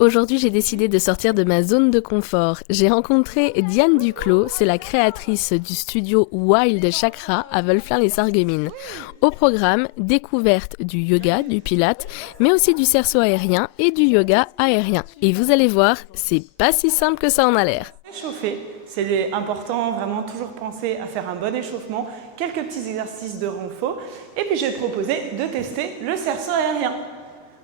Aujourd'hui, j'ai décidé de sortir de ma zone de confort. J'ai rencontré Diane Duclos, c'est la créatrice du studio Wild Chakra à Wölflin-les-Sarreguemines. Au programme, découverte du yoga, du pilate, mais aussi du cerceau aérien et du yoga aérien. Et vous allez voir, c'est pas si simple que ça en a l'air. Échauffer, c'est important, vraiment toujours penser à faire un bon échauffement, quelques petits exercices de renfort, et puis je vais te proposer de tester le cerceau aérien.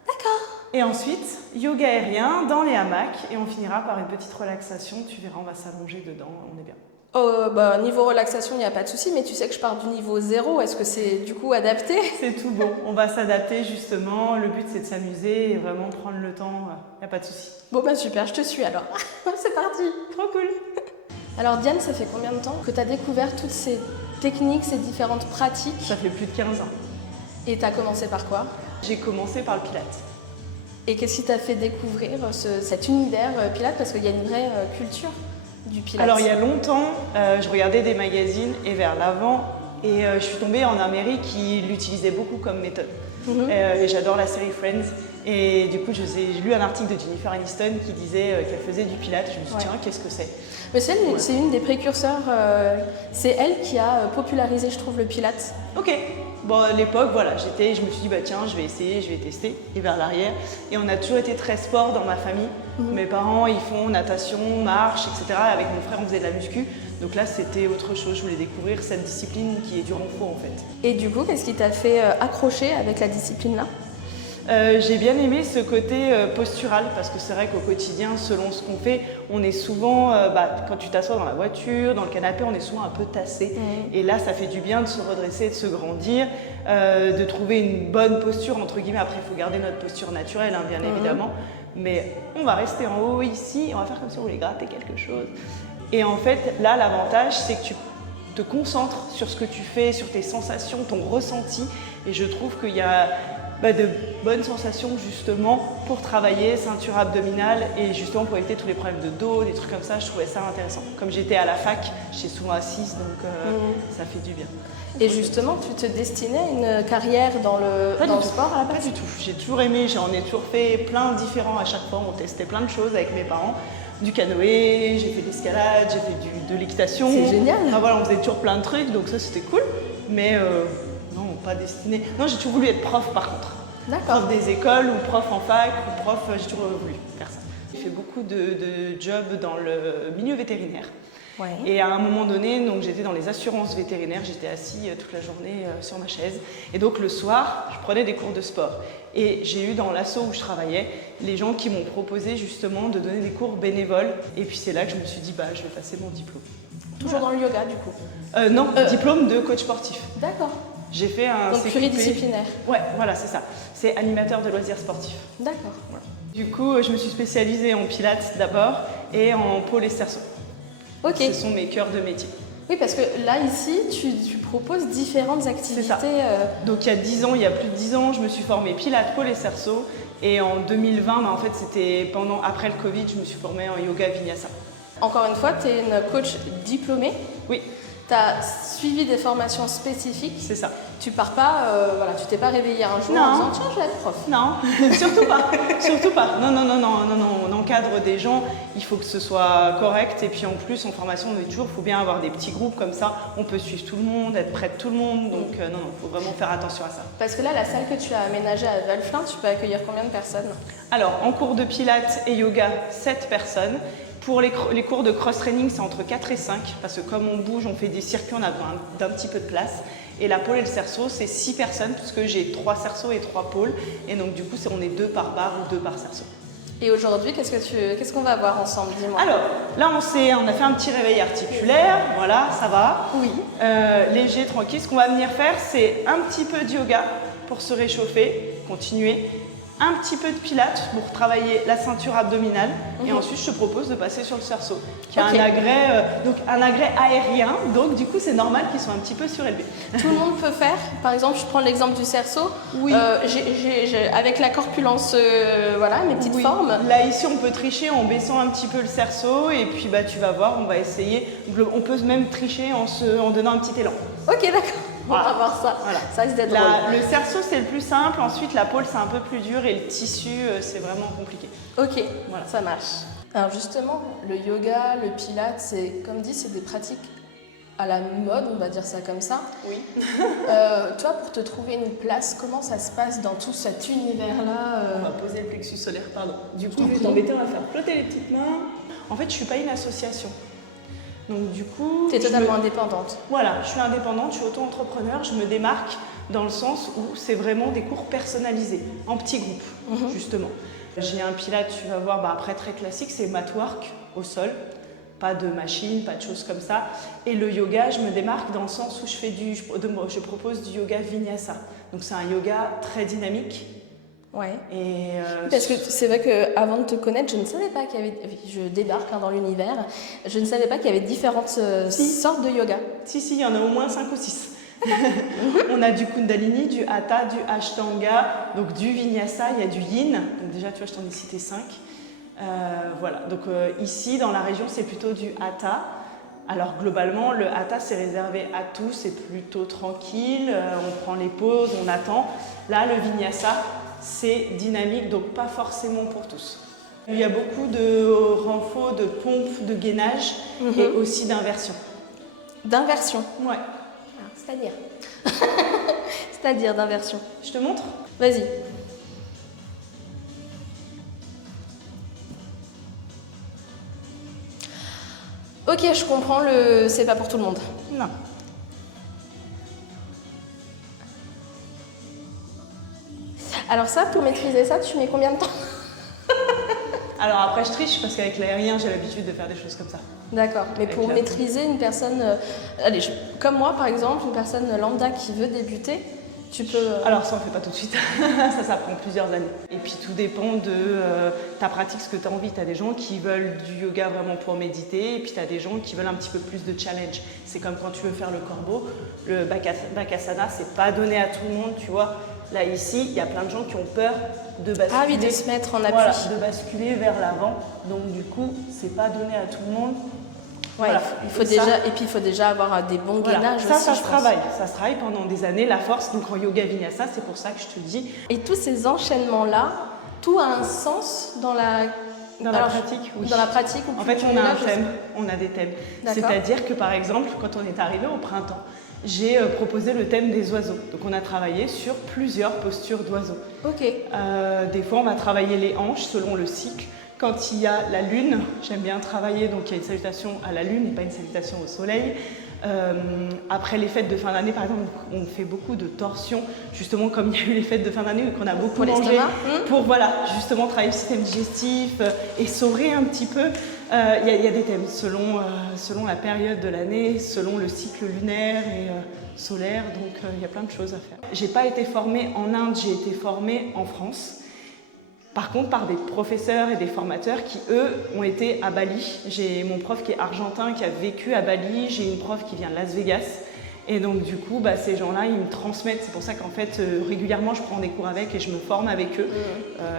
D'accord. Et ensuite, yoga aérien dans les hamacs, et on finira par une petite relaxation, tu verras, on va s'allonger dedans, on est bien. Niveau relaxation, il n'y a pas de souci, mais tu sais que je pars du niveau 0, est-ce que c'est du coup adapté? C'est tout bon, on va s'adapter justement, le but c'est de s'amuser et vraiment prendre le temps, il n'y a pas de souci. Super, je te suis alors. C'est parti. Trop cool. Alors Diane, ça fait combien de temps que tu as découvert toutes ces techniques, ces différentes pratiques? Ça fait plus de 15 ans. Et tu as commencé par quoi? J'ai commencé par le pilate. Et qu'est-ce qui t'a fait découvrir cet univers Pilate? Parce qu'il y a une vraie culture du Pilate. Alors il y a longtemps, je regardais des magazines et vers l'avant, et je suis tombée en Amérique qui l'utilisait beaucoup comme méthode. Et j'adore la série Friends. Et du coup, j'ai lu un article de Jennifer Aniston qui disait qu'elle faisait du Pilate. Je me suis dit, tiens, qu'est-ce que c'est? Mais c'est une des précurseurs. C'est elle qui a popularisé, je trouve, le Pilate. Ok. Bon, à l'époque, voilà, je me suis dit, bah tiens, je vais essayer, je vais tester, et vers l'arrière. Et on a toujours été très sport dans ma famille. Mes parents, ils font natation, marche, etc. Avec mon frère, on faisait de la muscu. Donc là, c'était autre chose. Je voulais découvrir cette discipline qui est du renfort, en fait. Et du coup, qu'est-ce qui t'a fait accrocher avec la discipline-là? J'ai bien aimé ce côté postural, parce que c'est vrai qu'au quotidien, selon ce qu'on fait, on est souvent, quand tu t'assois dans la voiture, dans le canapé, on est souvent un peu tassé. Et là, ça fait du bien de se redresser, de se grandir, de trouver une bonne posture, entre guillemets. Après, il faut garder notre posture naturelle, hein, bien évidemment. Mais on va rester en haut ici, on va faire comme si on voulait gratter quelque chose. Et en fait, là, l'avantage, c'est que tu te concentres sur ce que tu fais, sur tes sensations, ton ressenti. Et je trouve qu'il y a de bonnes sensations justement pour travailler ceinture abdominale et justement pour éviter tous les problèmes de dos, des trucs comme ça. Je trouvais ça intéressant. Comme j'étais à la fac, j'étais souvent assise, donc ça fait du bien. Et justement, tu te destinais à une carrière dans le sport à la base? Pas du tout. J'ai toujours aimé, j'en ai toujours fait plein de différents à chaque fois. On testait plein de choses avec mes parents. Du canoë, j'ai fait de l'escalade, j'ai fait de l'équitation. C'est génial. Enfin, voilà, on faisait toujours plein de trucs, donc ça c'était cool. Mais non, pas destiné. Non, j'ai toujours voulu être prof par contre. D'accord. Prof des écoles ou prof en fac ou prof, j'ai toujours voulu faire ça. J'ai fait beaucoup de jobs dans le milieu vétérinaire. Ouais. Et à un moment donné, donc j'étais dans les assurances vétérinaires, j'étais assis toute la journée sur ma chaise. Et donc le soir, je prenais des cours de sport. Et j'ai eu dans l'asso où je travaillais, les gens qui m'ont proposé justement de donner des cours bénévoles. Et puis c'est là que je me suis dit, je vais passer mon diplôme. Toujours dans le yoga du coup? Non, diplôme de coach sportif. D'accord. J'ai fait un Donc CQP. pluridisciplinaire. Ouais, voilà, c'est ça. C'est animateur de loisirs sportifs. D'accord. Voilà. Du coup, je me suis spécialisée en pilates d'abord et en pôle et cerceau. Ok. Ce sont mes cœurs de métier. Oui, parce que là, ici, tu proposes différentes activités. C'est ça. Donc il y a 10 ans, il y a plus de 10 ans, je me suis formée pilates, pôle et cerceau. Et en 2020, en fait, c'était après le Covid, je me suis formée en yoga vinyasa. Encore une fois, tu es une coach diplômée. Oui. Tu as suivi des formations spécifiques. C'est ça. Tu pars pas, tu t'es pas réveillé un jour en disant tiens, je vais être prof. Non, surtout pas. Surtout pas. Non, on encadre des gens, il faut que ce soit correct. Et puis en plus, en formation, on dit toujours, il faut bien avoir des petits groupes comme ça. On peut suivre tout le monde, être près de tout le monde. Donc il faut vraiment faire attention à ça. Parce que là, la salle que tu as aménagée à Wölflin, tu peux accueillir combien de personnes? Alors, en cours de pilates et yoga, 7 personnes. Pour les cours de cross-training, c'est entre 4 et 5, parce que comme on bouge, on fait des circuits, on a besoin d'un petit peu de place. Et la pôle et le cerceau, c'est 6 personnes, puisque j'ai 3 cerceaux et 3 pôles. Et donc du coup, on est 2 par barre ou 2 par cerceau. Et aujourd'hui, qu'est-ce qu'on va voir ensemble? Dis-moi. Alors, là, on a fait un petit réveil articulaire, voilà, ça va. Oui. Léger, tranquille. Ce qu'on va venir faire, c'est un petit peu de yoga pour se réchauffer, continuer. Un petit peu de pilates pour travailler la ceinture abdominale et ensuite je te propose de passer sur le cerceau qui a un agrès aérien, donc du coup c'est normal qu'ils soient un petit peu surélevés. Tout le monde peut faire, par exemple je prends l'exemple du cerceau, oui. Avec la corpulence, mes petites formes. Là ici on peut tricher en baissant un petit peu le cerceau et puis tu vas voir, on va essayer, on peut même tricher en donnant un petit élan. Ok, d'accord. On va voir ça. Voilà. Ça risque d'être drôle. Le cerceau, c'est le plus simple. Ensuite, la pôle, c'est un peu plus dur. Et le tissu, c'est vraiment compliqué. Ok, Voilà. ça marche. Alors justement, le yoga, le pilate, c'est comme dit, c'est des pratiques à la mode, on va dire ça comme ça. Oui. Toi, pour te trouver une place, comment ça se passe dans tout cet univers-là On va poser le plexus solaire, pardon. Du coup, je vais t'embêter, on va faire flotter les petites mains. En fait, je suis pas une association. Donc du coup... Tu es totalement indépendante. Voilà, je suis indépendante, je suis auto-entrepreneur, je me démarque dans le sens où c'est vraiment des cours personnalisés, en petits groupes, justement. J'ai un pilate, tu vas voir, après très classique, c'est mat work au sol. Pas de machine, pas de choses comme ça. Et le yoga, je me démarque dans le sens où je propose du yoga vinyasa. Donc c'est un yoga très dynamique. Ouais. Et parce que c'est vrai qu'avant de te connaître, je ne savais pas qu'il y avait... Je débarque dans l'univers. Je ne savais pas qu'il y avait différentes sortes de yoga. Si, il y en a au moins 5 ou 6. On a du Kundalini, du Hatha, du Ashtanga, donc du Vinyasa, il y a du Yin. Donc déjà, tu vois, je t'en ai cité 5. Voilà, donc ici dans la région c'est plutôt du Hatha. Alors globalement le Hatha c'est réservé à tous, c'est plutôt tranquille, on prend les pauses, on attend. Là le Vinyasa c'est dynamique donc pas forcément pour tous. Il y a beaucoup de renfo, de pompes, de gainage et aussi d'inversion. D'inversion? Ouais. C'est-à-dire C'est-à-dire d'inversion. Je te montre? Vas-y. Ok, je comprends c'est pas pour tout le monde. Non. Alors ça, pour maîtriser ça, tu mets combien de temps? Alors après je triche parce qu'avec l'aérien j'ai l'habitude de faire des choses comme ça. D'accord, mais pour maîtriser une personne, comme moi par exemple, une personne lambda qui veut débuter, tu peux... Alors ça on ne fait pas tout de suite, ça prend plusieurs années. Et puis tout dépend de ta pratique, ce que tu as envie. Tu as des gens qui veulent du yoga vraiment pour méditer, et puis tu as des gens qui veulent un petit peu plus de challenge. C'est comme quand tu veux faire le corbeau, le bakasana, c'est pas donné à tout le monde, tu vois. Là ici, il y a plein de gens qui ont peur de basculer. Ah oui, de se mettre en appui. Voilà, de basculer vers l'avant. Donc du coup, c'est pas donné à tout le monde. Ouais, voilà. Il faut déjà avoir des bons gainages aussi. Ça se travaille. Ça se travaille pendant des années. La force, donc en yoga vinyasa, c'est pour ça que je te dis. Et tous ces enchaînements-là, tout a un sens dans la pratique, oui. Dans la pratique, en fait, on a un thème, on a des thèmes. C'est-à-dire que par exemple, quand on est arrivé au printemps, j'ai proposé le thème des oiseaux. Donc on a travaillé sur plusieurs postures d'oiseaux. Ok. Des fois, on va travailler les hanches selon le cycle. Quand il y a la lune, j'aime bien travailler, donc il y a une salutation à la lune et pas une salutation au soleil. Après les fêtes de fin d'année, par exemple, on fait beaucoup de torsions, justement comme il y a eu les fêtes de fin d'année qu'on a beaucoup mangé, pour justement travailler le système digestif et sauver un petit peu. Il y a des thèmes selon la période de l'année, selon le cycle lunaire et solaire, donc il y a plein de choses à faire. J'ai pas été formée en Inde, j'ai été formée en France. Par contre, par des professeurs et des formateurs qui, eux, ont été à Bali. J'ai mon prof qui est argentin, qui a vécu à Bali. J'ai une prof qui vient de Las Vegas. Et donc, du coup, ces gens-là, ils me transmettent. C'est pour ça qu'en fait, régulièrement, je prends des cours avec et je me forme avec eux.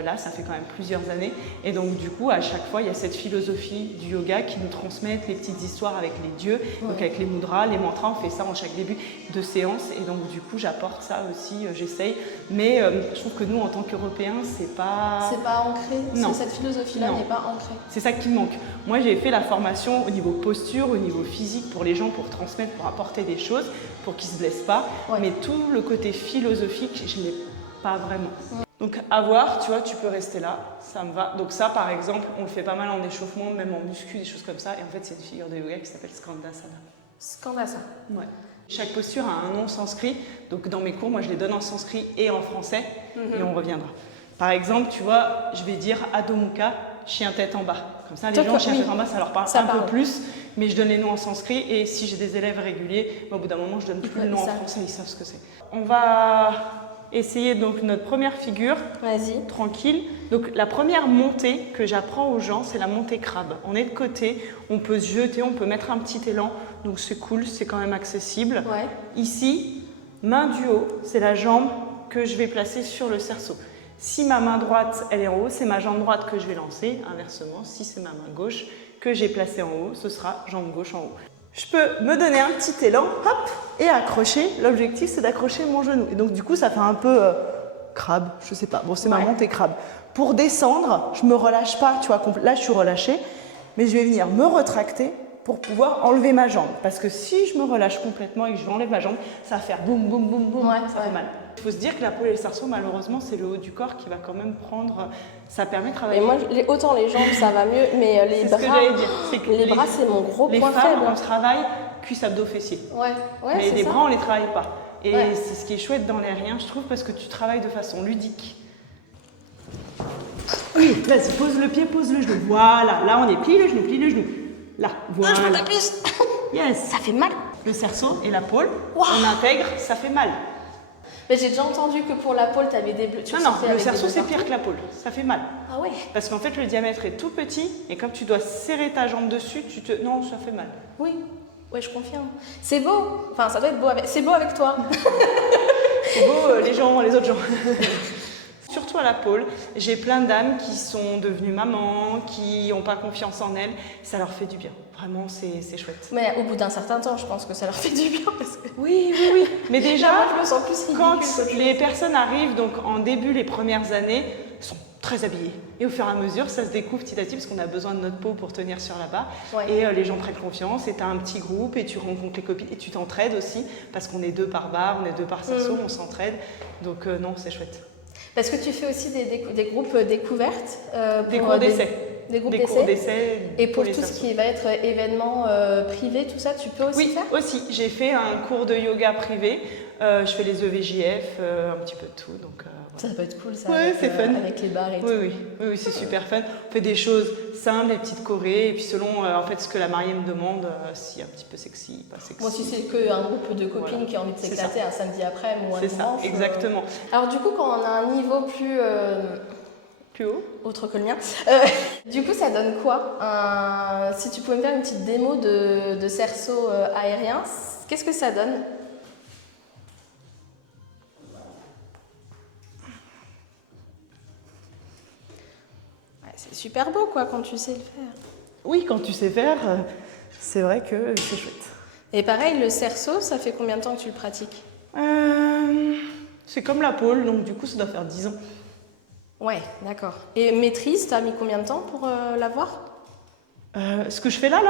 Là, ça fait quand même plusieurs années. Et donc, du coup, à chaque fois, il y a cette philosophie du yoga qui nous transmettent les petites histoires avec les dieux, donc avec les mudras, les mantras. On fait ça en chaque début de séance. Et donc, du coup, j'apporte ça aussi, j'essaye. Mais je trouve que nous, en tant qu'Européens, c'est pas... C'est pas ancré. Non. Cette philosophie-là n'est pas ancrée. C'est ça qui me manque. Moi, j'ai fait la formation au niveau posture, au niveau physique pour les gens, pour transmettre, pour apporter des choses, pour qu'ils ne se blessent pas. Ouais. Mais tout le côté philosophique, je ne l'ai pas vraiment. Donc, à voir, tu vois, tu peux rester là, ça me va. Donc ça, par exemple, on le fait pas mal en échauffement, même en muscu, des choses comme ça. Et en fait, c'est une figure de yoga qui s'appelle Skandasana. Skandasana. Ouais. Chaque posture a un nom sanskrit. Donc, dans mes cours, moi, je les donne en sanskrit et en français. Et on reviendra. Par exemple, tu vois, je vais dire Adho Mukha, chien tête en bas. Comme ça, les gens, chien tête en bas, ça leur parle un peu plus. Mais je donne les noms en sanskrit et si j'ai des élèves réguliers, au bout d'un moment, je donne plus le nom en français, ils savent ce que c'est. On va essayer donc notre première figure, tranquille. Donc la première montée que j'apprends aux gens, c'est la montée crabe. On est de côté, on peut se jeter, on peut mettre un petit élan, donc c'est cool, c'est quand même accessible. Ouais. Ici, main du haut, c'est la jambe que je vais placer sur le cerceau. Si ma main droite, elle est en haut, c'est ma jambe droite que je vais lancer. Inversement, si c'est ma main gauche que j'ai placée en haut, ce sera jambe gauche en haut. je peux me donner un petit élan, hop, et accrocher. L'objectif, c'est d'accrocher mon genou. Et donc, du coup, ça fait un peu crabe, je sais pas. Bon, c'est ma montée crabe. Pour descendre, je me relâche pas, tu vois. Là, je suis relâchée, mais je vais venir me retracter pour pouvoir enlever ma jambe. Parce que si je me relâche complètement et que je enlève ma jambe, ça va faire boum, boum, boum, boum, ça fait mal. Il faut se dire que la pôle et le cerceau, malheureusement, c'est le haut du corps qui va quand même prendre... Ça permet de travailler. Et moi, autant les jambes, ça va mieux, mais les bras... C'est ce que j'allais dire. C'est que les bras, c'est mon gros point femmes, faible. on travaille cuisse, abdos, fessiers. Mais les bras, on les travaille pas. Et c'est ce qui est chouette dans l'aérien, je trouve, parce que tu travailles de façon ludique. Oui, vas-y, pose le pied, pose le genou. Voilà, là, on est plie le genou. Là, voilà. Yes. Ça fait mal. Le cerceau et la pôle, on intègre, ça fait mal. Mais j'ai déjà entendu que pour la pôle, tu avais des bleus. Non, le cerceau, c'est pire que la pôle. Ça fait mal. Ah ouais. Parce qu'en fait, le diamètre est tout petit et comme tu dois serrer ta jambe dessus, non, ça fait mal. Oui, je confirme. C'est beau. Enfin, ça doit être beau avec... C'est beau avec toi. C'est beau, les autres gens. Surtout à la pôle, j'ai plein de dames qui sont devenues mamans, qui n'ont pas confiance en elles. Ça leur fait du bien. Vraiment, c'est chouette. Mais au bout d'un certain temps, je pense que ça leur fait du bien. Parce que... Oui. Mais déjà, moi, je me sens plus ridicule quand les personnes arrivent, donc en début, les premières années, sont très habillées. Et au fur et à mesure, ça se découvre petit à petit, parce qu'on a besoin de notre peau pour tenir sur la barre. Et les gens prennent confiance, et tu as un petit groupe, et tu rencontres les copines, et tu t'entraides aussi, parce qu'on est 2 par barre, on est 2 par cerceau, on s'entraide. Donc non, c'est chouette. Parce que tu fais aussi des groupes découvertes. Des cours d'essai. Des groupes d'essai. Et pour tout ce qui va être événements privés, tout ça, tu peux aussi faire ? Oui, aussi. J'ai fait un cours de yoga privé. Je fais les EVJF, un petit peu de tout. Donc, ça peut être cool, ça, c'est fun. avec les barres et tout. Oui, c'est super fun. On fait des choses simples, des petites chorés, et puis selon en fait, ce que la mariée me demande, si un petit peu sexy, pas sexy. Bon, si c'est qu'un groupe de copines qui a envie de s'éclater un samedi après ou un dimanche. C'est ça, exactement. Alors du coup, quand on a un niveau plus haut, autre que le mien, du coup, ça donne quoi si tu pouvais me faire une petite démo de cerceau aérien, qu'est-ce que ça donne ? C'est super beau, quoi, quand tu sais le faire. Oui, quand tu sais faire, c'est vrai que c'est chouette. Et pareil, le cerceau, ça fait combien de temps que tu le pratiques ? C'est comme la pôle, donc du coup, ça doit faire 10 ans. Ouais, d'accord. Et maîtrise, t'as mis combien de temps pour l'avoir ? Ce que je fais là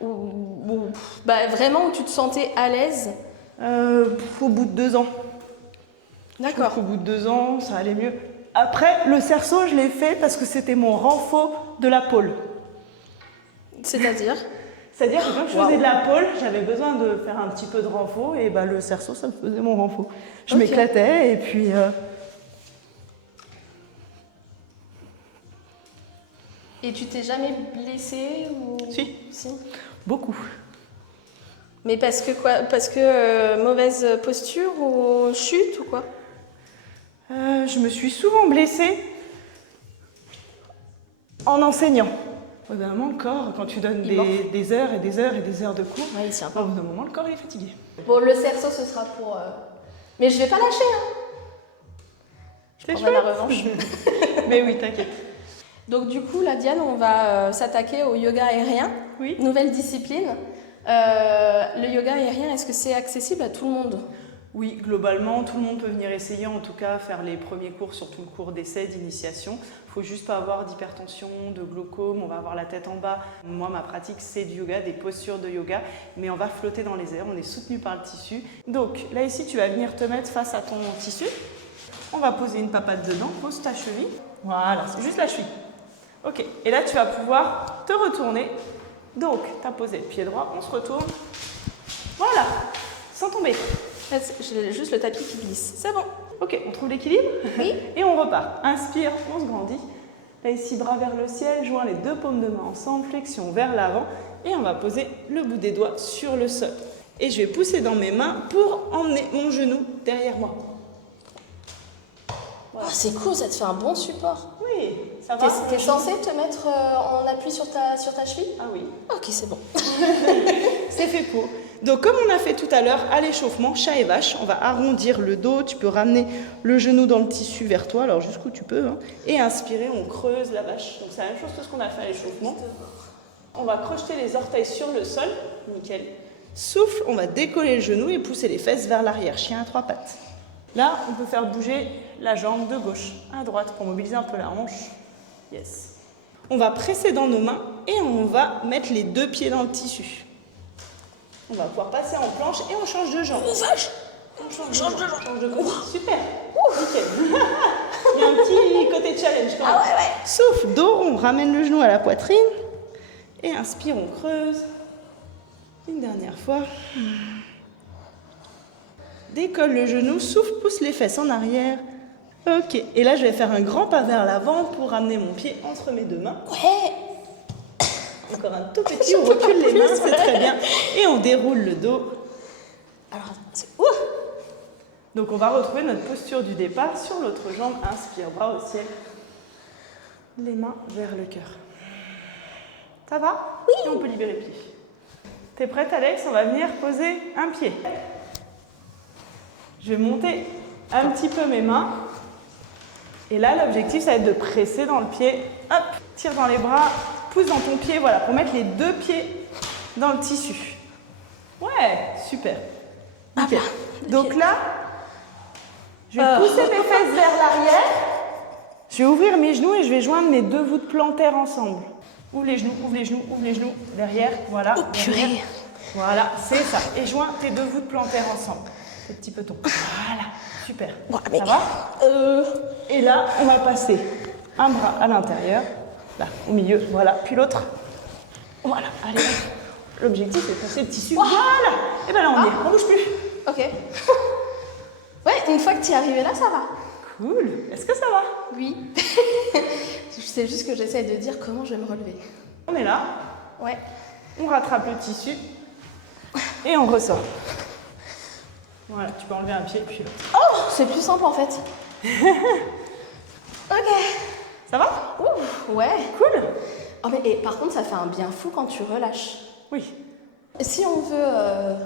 vraiment, où tu te sentais à l'aise ? Au bout de 2 ans. D'accord. Au bout de 2 ans, ça allait mieux. Après, le cerceau, je l'ai fait parce que c'était mon renfort de la pôle. C'est-à-dire ? C'est-à-dire que quand je faisais de la pôle, j'avais besoin de faire un petit peu de renfort et le cerceau, ça me faisait mon renfort. Je m'éclatais et puis... Et tu t'es jamais blessée ou... Si. Beaucoup. Mais parce que quoi ? Parce que mauvaise posture ou chute ou quoi ? Je me suis souvent blessée en enseignant. Au bout d'un moment, le corps, quand tu donnes des heures et des heures et des heures de cours, au bout d'un moment, le corps il est fatigué. Bon, le cerceau, ce sera pour... Mais je vais pas lâcher, Je prendrai ma revanche. Mais oui, t'inquiète. Donc du coup, là, Diane, on va s'attaquer au yoga aérien. Oui. Nouvelle discipline. Le yoga aérien, est-ce que c'est accessible à tout le monde ? Oui, globalement, tout le monde peut venir essayer, en tout cas faire les premiers cours, surtout le cours d'essai, d'initiation. Il ne faut juste pas avoir d'hypertension, de glaucome, on va avoir la tête en bas. Moi, ma pratique, c'est du yoga, des postures de yoga, mais on va flotter dans les airs, on est soutenu par le tissu. Donc là, ici, tu vas venir te mettre face à ton tissu. On va poser une papate dedans, pose ta cheville. Voilà, c'est juste la cheville. Ok, et là, tu vas pouvoir te retourner. Donc, tu as posé le pied droit, on se retourne. Voilà, sans tomber. J'ai juste le tapis qui glisse. C'est bon. Ok, on trouve l'équilibre. Oui. Et on repart. Inspire, on se grandit. Là, ici, bras vers le ciel, joint les 2 paumes de main ensemble, flexion vers l'avant. Et on va poser le bout des doigts sur le sol. Et je vais pousser dans mes mains pour emmener mon genou derrière moi. Voilà. Oh, c'est cool, ça te fait un bon support. Oui, ça va. T'es censé te mettre en appui sur ta cheville ? Ah oui. Ok, c'est bon. C'est fait pour. Donc comme on a fait tout à l'heure à l'échauffement, chat et vache, on va arrondir le dos, tu peux ramener le genou dans le tissu vers toi, alors jusqu'où tu peux, et inspirer, on creuse la vache. Donc c'est la même chose que ce qu'on a fait à l'échauffement. On va crocheter les orteils sur le sol, nickel. Souffle, on va décoller le genou et pousser les fesses vers l'arrière, chien à 3 pattes. Là, on peut faire bouger la jambe de gauche à droite pour mobiliser un peu la hanche. Yes. On va presser dans nos mains et on va mettre les 2 pieds dans le tissu. On va pouvoir passer en planche et on change de jambe. Oh vache! On change de côté. Super. Nickel. Il y a un petit côté challenge quand même. Ah ouais. Souffle, dos rond, ramène le genou à la poitrine. Et inspire, on creuse. Une dernière fois. Décolle le genou, souffle, pousse les fesses en arrière. Ok. Et là, je vais faire un grand pas vers l'avant pour ramener mon pied entre mes 2 mains. Ouais! Encore un tout petit, on recule les mains, c'est très bien. Et on déroule le dos. Alors, c'est Donc on va retrouver notre posture du départ sur l'autre jambe. Inspire, bras au ciel. Les mains vers le cœur. Ça va? Oui. Et on peut libérer le pied. T'es prête Alex? On va venir poser un pied. Je vais monter un petit peu mes mains. Et là l'objectif ça va être de presser dans le pied. Hop, tire dans les bras, pousse dans ton pied, voilà, pour mettre les 2 pieds dans le tissu. Ouais, super. Nickel. Donc là, je vais pousser mes fesses vers l'arrière. Je vais ouvrir mes genoux et je vais joindre mes 2 voûtes plantaires ensemble. Ouvre les genoux, ouvre les genoux, ouvre les genoux. Derrière, voilà. Oh purée! Voilà, c'est ça. Et joins tes 2 voûtes plantaires ensemble. Tes petits petons. Voilà, super. Ouais, mais... Ça va? Et là, on va passer un bras à l'intérieur. Là, au milieu, voilà. Puis l'autre. Voilà, allez. L'objectif, c'est de passer le tissu. Voilà! Et bien là, on y est. On bouge plus. Ok. Ouais, une fois que tu es arrivé là, ça va. Cool. Est-ce que ça va? Oui. C'est juste que j'essaie de dire comment je vais me relever. On est là. Ouais. On rattrape le tissu. Et on ressort. Voilà, tu peux enlever un pied puis l'autre. Oh, c'est plus simple en fait. Ok. Ça va? Ouh, ouais. Cool. Oh, mais et, par contre, ça fait un bien fou quand tu relâches. Oui. Si on veut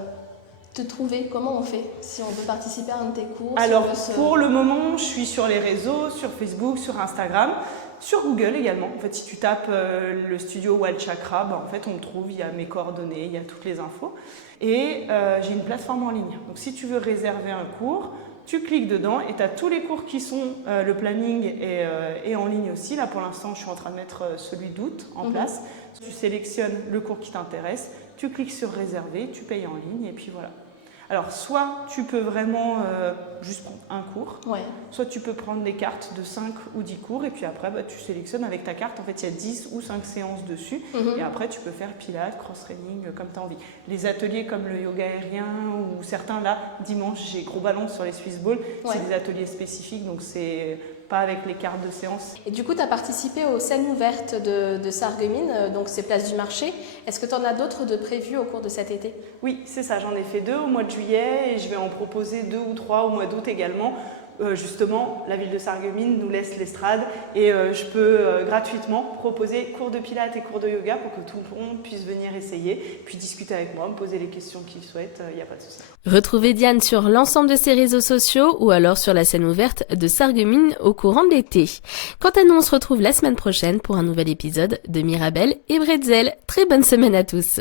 te trouver, comment on fait? Si on veut participer à un de tes cours? Alors, si pour le moment, je suis sur les réseaux, sur Facebook, sur Instagram, sur Google également. En fait, si tu tapes le studio Wild Chakra, bah, en fait, on me trouve, il y a mes coordonnées, il y a toutes les infos. Et j'ai une plateforme en ligne. Donc, si tu veux réserver un cours, tu cliques dedans et tu as tous les cours qui sont, le planning est en ligne aussi. Là, pour l'instant, je suis en train de mettre celui d'août en place. Tu sélectionnes le cours qui t'intéresse, tu cliques sur réserver, tu payes en ligne et puis voilà. Alors, soit tu peux vraiment juste prendre un cours, ouais. Soit tu peux prendre des cartes de 5 ou 10 cours et puis après, bah, tu sélectionnes avec ta carte. En fait, il y a 10 ou 5 séances dessus et après, tu peux faire pilates, cross-training, comme tu as envie. Les ateliers comme le yoga aérien ou certains, là, dimanche, j'ai gros ballon sur les Swiss Balls. Ouais. C'est des ateliers spécifiques, donc c'est pas avec les cartes de séance. Et du coup, tu as participé aux scènes ouvertes de Sarreguemines, donc c'est Place du Marché. Est-ce que tu en as d'autres de prévus au cours de cet été? Oui, c'est ça. J'en ai fait 2 au mois de juillet et je vais en proposer 2 ou 3 au mois d'août également. Justement, la ville de Sarreguemines nous laisse l'estrade et je peux gratuitement proposer cours de pilates et cours de yoga pour que tout le monde puisse venir essayer, puis discuter avec moi, me poser les questions qu'ils souhaitent, il n'y a pas de souci. Retrouvez Diane sur l'ensemble de ses réseaux sociaux ou alors sur la scène ouverte de Sarreguemines au courant de l'été. Quant à nous, on se retrouve la semaine prochaine pour un nouvel épisode de Mirabelle et Bretzel. Très bonne semaine à tous.